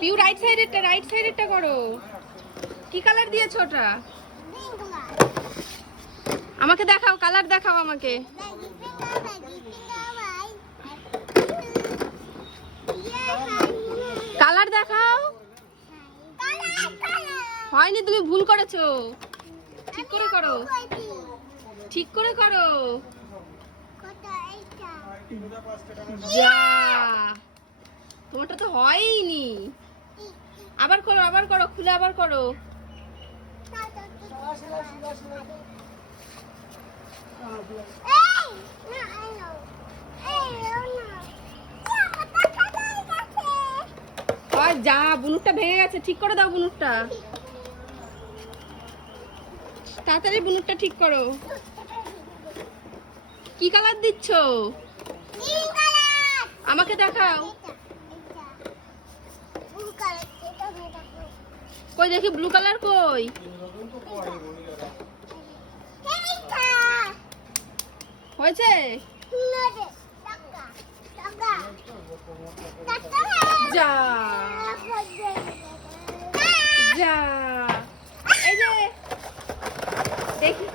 Piu right সাইডেরটা right সাইডেরটা করো। কি কালার দিয়েছ ওটা? আমাকে দেখাও কালার দেখাও আমাকে। কালার দেখাও। হয়নি তুমি ভুল করেছ। ঠিক করে করো। ঠিক করে করো। যা তোমারটা তো হয়নি। আবার করো আবার করো খুলে আবার করো। যা বুনুরটা ভেঙে গেছে ঠিক করে দাও বুনুরটা। তাড়াতাড়ি বুনুরটা ঠিক করো। কি কালার দিচ্ছ? আমাকে দেখাও। কই দেখি ব্লু কালার কই? হয়েছে? যা। যা। এই যে দেখি।